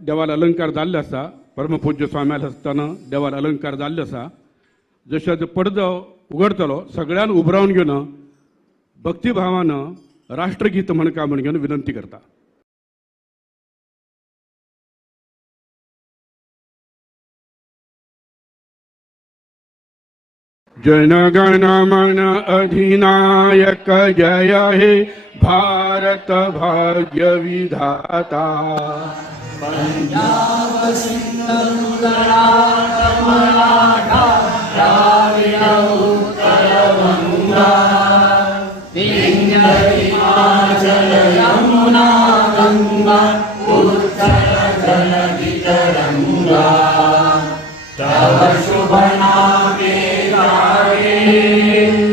देवाला अलंकार जाल्ले आसा. परमपूज्य स्वाम्याल आसतना देवाला अलंकार जाल्ले आसा. जशें पडदो उगडतलो सगळ्यान उब रावन घेवन भक्तिभावानं राष्ट्रगीत म्हणका म्हण घेवन विनंती करता. जनगण मन अधिनायक जय हे भारत भाग्य विधाता. पंजाब सिंध गुजरात मराठा द्राविड उत्कल गंगा विंध्य हिमाचल यमुना गंगा उत्कल जलधि तरंगा. तव शुभ नामे गाये